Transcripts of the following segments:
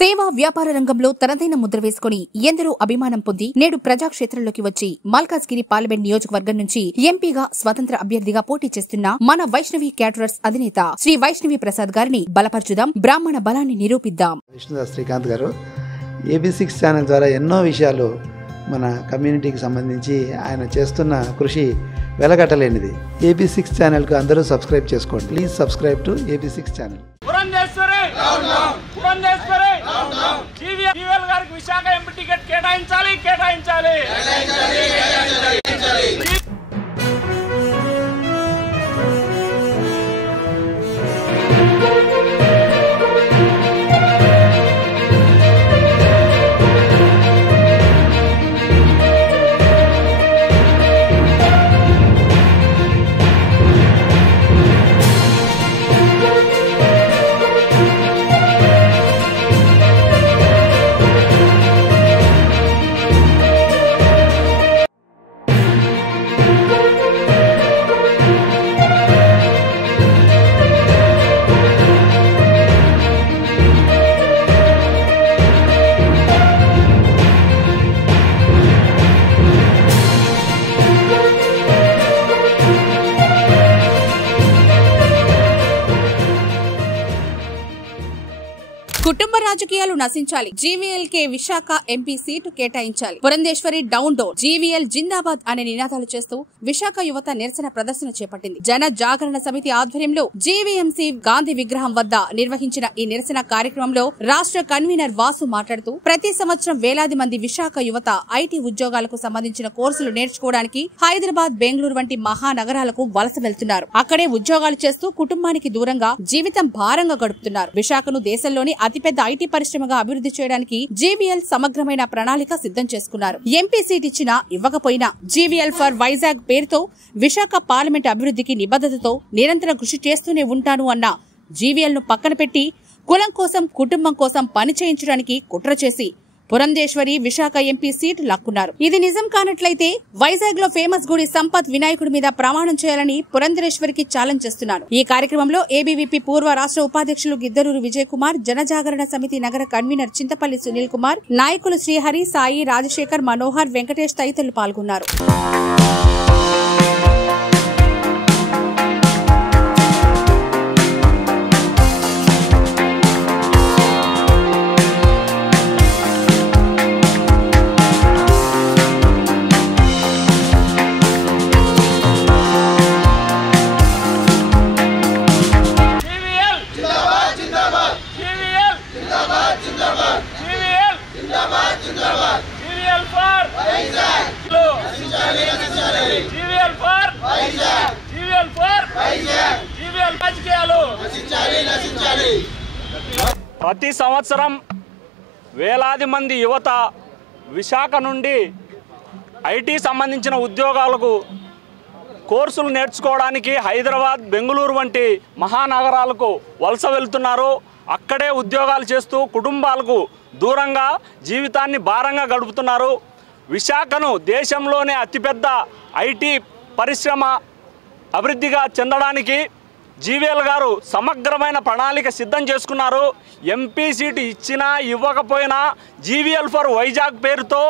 సేవా వ్యాపార రంగంలో తనదైన ముద్ర వేసుకుని ఎందరో అభిమానం పొంది నేడు ప్రజాక్షేత్రంలోకి వచ్చి మల్కాజ్గిరి పార్లమెంట్ నియోజకవర్గం నుంచి ఎంపీగా స్వతంత్ర అభ్యర్థిగా పోటీ చేస్తున్న మన వైష్ణవి క్యాటరర్స్ అధినేత శ్రీ వైష్ణవి ప్రసాద్ గారిని బలపరచుదాం, బ్రాహ్మణ బలాన్ని నిరూపిద్దాం. విష్ణుదాస్ శ్రీకాంత్ గారు AB6 ఛానల్ ద్వారా ఎన్నో విషయాలు మన కమ్యూనిటీకి సంబంధించి ఆయన చేస్తున్న కృషి వెలగట్టలేనిది. AB6 ఛానల్కు అందరూ సబ్స్క్రైబ్ చేసుకోండి. Please subscribe to AB6 channel. GVL గారికి విశాఖ ఎంపీ టికెట్ కేటాయించాలి. కుటుంబ రాజకీయాలు నశించాలి. జీవీఎల్కే విశాఖ ఎంపీ సీటు కేటాయించాలి. పురంధేశ్వరి డౌన్ డోర్, జీవీఎల్ జిందాబాద్ అనే నినాదాలు చేస్తూ విశాఖ యువత నిరసన ప్రదర్శన చేపట్టింది. జన జాగరణ సమితి ఆధ్వర్యంలో జీవీఎంసీ గాంధీ విగ్రహం వద్ద నిర్వహించిన ఈ నిరసన కార్యక్రమంలో రాష్ట్ర కన్వీనర్ వాసు మాట్లాడుతూ ప్రతి సంవత్సరం వేలాది మంది విశాఖ యువత ఐటీ ఉద్యోగాలకు సంబంధించిన కోర్సులు నేర్చుకోవడానికి హైదరాబాద్, బెంగళూరు వంటి మహానగరాలకు వలస వెళ్తున్నారు. అక్కడే ఉద్యోగాలు చేస్తూ కుటుంబానికి దూరంగా జీవితం భారంగా గడుపుతున్నారు. విశాఖను దేశంలోని అతిపెద్ద ఐటీ పరిశ్రమగా అభివృద్ధి చేయడానికి జీవీఎల్ సమగ్రమైన ప్రణాళిక సిద్ధం చేసుకున్నారు. ఎంపీ సీట్ ఇచ్చినా ఇవ్వకపోయినా జీవీఎల్ ఫర్ వైజాగ్ పేరుతో విశాఖ పార్లమెంట్ అభివృద్ధికి నిబద్ధతతో నిరంతరం కృషి చేస్తూనే ఉంటాను అన్న జీవీఎల్ ను పక్కన పెట్టి కులం కోసం, కుటుంబం కోసం పని చేయించడానికి కుట్ర చేసి పురంధేశ్వరి విశాఖ ఎంపీ సీటు లాక్కున్నారు. ఇది నిజం కానట్లయితే వైజాగ్ లో ఫేమస్ గుడి సంపత్ వినాయకుడి మీద ప్రమాణం చేయాలని పురంధేశ్వరికి ఛాలెంజ్ చేస్తున్నారు. ఈ కార్యక్రమంలో ఏబీవీపీ పూర్వ రాష్ట్ర ఉపాధ్యక్షులు గిద్దరూరు విజయ్ కుమార్, జనజాగరణ సమితి నగర కన్వీనర్ చింతపల్లి సునీల్ కుమార్, నాయకులు శ్రీహరి, సాయి, రాజశేఖర్, మనోహర్, వెంకటేష్ తదితరులు పాల్గొన్నారు. ప్రతి సంవత్సరం వేలాది మంది యువత విశాఖ నుండి ఐటీ సంబంధించిన ఉద్యోగాలకు కోర్సులు నేర్చుకోవడానికి హైదరాబాద్, బెంగళూరు వంటి మహానగరాలకు వలస వెళ్తున్నారు. అక్కడే ఉద్యోగాలు చేస్తూ కుటుంబాలకు దూరంగా జీవితాన్ని భారంగా గడుపుతున్నారు. విశాఖను దేశంలోనే అతిపెద్ద ఐటీ పరిశ్రమ అభివృద్ధిగా చెందడానికి జీవీఎల్ గారు సమగ్రమైన ప్రణాళిక సిద్ధం చేసుకున్నారు. ఎంపీ సీటు ఇచ్చినా ఇవ్వకపోయినా జీవీఎల్ ఫర్ వైజాగ్ పేరుతో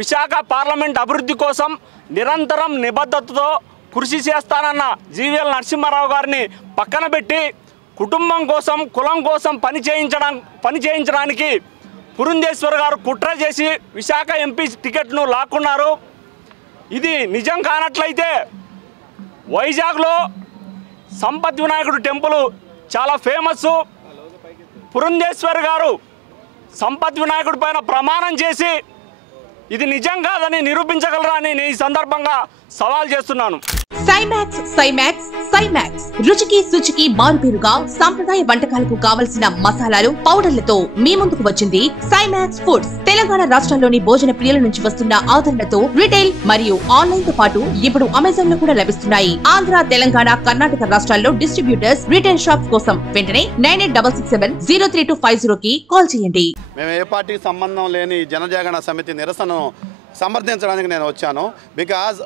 విశాఖ పార్లమెంట్ అభివృద్ధి కోసం నిరంతరం నిబద్ధతతో కృషి చేస్తానన్న జీవీఎల్ నరసింహారావు గారిని పక్కన పెట్టి కుటుంబం కోసం, కులం కోసం పని చేయించడానికి పురంధేశ్వర్ గారు కుట్ర చేసి విశాఖ ఎంపీ టికెట్ను లాక్కున్నారు. ఇది నిజం కానట్లయితే వైజాగ్లో సంపత్ వినాయకుడు టెంపుల్ చాలా ఫేమస్. పురంధేశ్వర్ గారు సంపత్ వినాయకుడి పైన ప్రమాణం చేసి ఇది నిజం కాదని నిరూపించగలరా అని నేను ఈ సందర్భంగా సవాల్ చేస్తున్నాను. సైమాక్స్ రుచికి శుచికి మారుపేరుగా సాంప్రదాయ వంటకాలకు కావలసిన మసాలాలు, పౌడర్లతో మీ ముందుకు వచ్చింది సైమాక్స్ ఫుడ్స్. తెలంగాణ రాష్ట్రంలోని భోజన ప్రియుల నుంచి వస్తున్న ఆదరణతో రిటైల్ మరియు ఆన్లైన్ తో పాటు ఇప్పుడు అమెజాన్ లో కూడా లభిస్తున్నాయి. ఆంధ్ర, తెలంగాణ, కర్ణాటక రాష్ట్రాల్లో డిస్ట్రిబ్యూటర్స్, రిటైల్ షాప్స్ కోసం వెంటనే 9866703250 కి కాల్ చేయండి. మేము ఏ పార్టీకి సంబంధం లేని జనజాగరణ సమితి నిరసనను సమర్థించడానికి నేను వచ్చాను. బికాజ్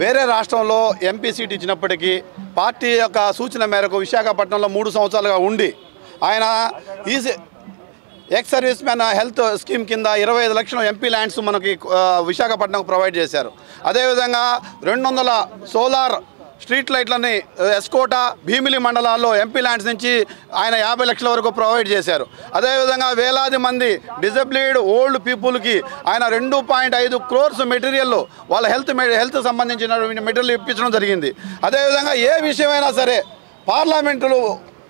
వేరే రాష్ట్రంలో ఎంపీ సీట్ ఇచ్చినప్పటికీ పార్టీ యొక్క సూచన మేరకు విశాఖపట్నంలో 3 సంవత్సరాలుగా ఉండి ఆయన ex service man health scheme కింద 25 లక్షల ఎంపీ ల్యాండ్స్ మనకి విశాఖపట్నం ప్రొవైడ్ చేశారు. అదేవిధంగా 200 సోలార్ స్ట్రీట్ లైట్లని ఎస్కోట భీమిలి మండలాల్లో ఎంపీ ల్యాండ్స్ నుంచి ఆయన 50 లక్షల వరకు ప్రొవైడ్ చేశారు. అదేవిధంగా వేలాది మంది డిజబిలిడ్ ఓల్డ్ పీపుల్కి ఆయన 2.5 crores మెటీరియల్ వాళ్ళ హెల్త్ సంబంధించిన మెటీరియల్ ఇప్పించడం జరిగింది. అదేవిధంగా ఏ విషయమైనా సరే పార్లమెంటులో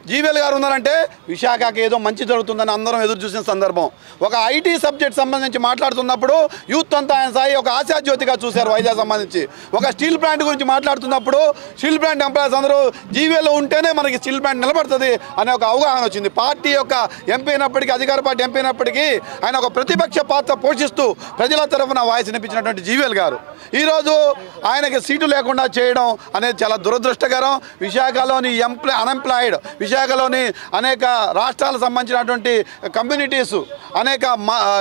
జీవీఎల్ గారు ఉన్నారంటే విశాఖకి ఏదో మంచి జరుగుతుందని అందరం ఎదురు చూసిన సందర్భం. ఒక ఐటీ సబ్జెక్ట్ సంబంధించి మాట్లాడుతున్నప్పుడు యూత్ అంతా ఆయన సాయి ఒక ఆశాజ్యోతిగా చూశారు. వైజాగ్ సంబంధించి ఒక స్టీల్ ప్లాంట్ గురించి మాట్లాడుతున్నప్పుడు స్టీల్ ప్లాంట్ ఎంప్లాయీస్ అందరూ జీవీఎల్ ఉంటేనే మనకి స్టీల్ ప్లాంట్ నిలబడుతుంది అనే ఒక అవగాహన వచ్చింది. పార్టీ యొక్క ఎంపీ అయినప్పటికీ, అధికార పార్టీ ఎంపీ అయినప్పటికీ ఆయన ఒక ప్రతిపక్ష పాత్ర పోషిస్తూ ప్రజల తరఫున వాయిస్ వినిపించినటువంటి జీవీఎల్ గారు ఈరోజు ఆయనకి సీటు లేకుండా చేయడం అనేది చాలా దురదృష్టకరం. విశాఖలోని అన్ఎంప్లాయిడ్, విశాఖలోని అనేక రాష్ట్రాలకు సంబంధించినటువంటి కమ్యూనిటీస్, అనేక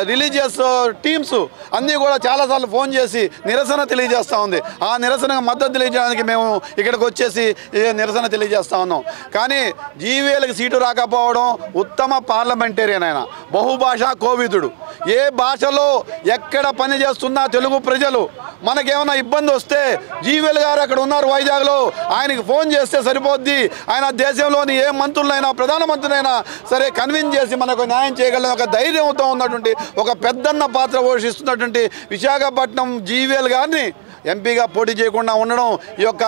రిలీజియస్ టీమ్స్ అన్నీ కూడా చాలాసార్లు ఫోన్ చేసి నిరసన తెలియజేస్తూ ఉంది. ఆ నిరసనకు మద్దతు తెలియజేయడానికి మేము ఇక్కడికి వచ్చేసి నిరసన తెలియజేస్తూ ఉన్నాం. కానీ జీవీఎల్కి సీటు రాకపోవడం ఉత్తమ పార్లమెంటేరియన్, ఆయన బహుభాషా కోవిదుడు. ఏ భాషలో ఎక్కడ పని చేస్తున్నా తెలుగు ప్రజలు మనకేమైనా ఇబ్బంది వస్తే జీవీఎల్ గారు అక్కడ ఉన్నారు వైజాగ్లో, ఆయనకి ఫోన్ చేస్తే సరిపోద్ది. ఆయన దేశంలోని ఏ మంత్రులైనా ప్రధానమంత్రులైనా సరే కన్విన్స్ చేసి మనకు న్యాయం చేయగలిగిన ఒక ధైర్యంతో ఉన్నటువంటి ఒక పెద్దన్న పాత్ర పోషిస్తున్నటువంటి విశాఖపట్నం జీవీఎల్ గారిని ఎంపీగా పోటీ చేయకుండా ఉండడం ఈ యొక్క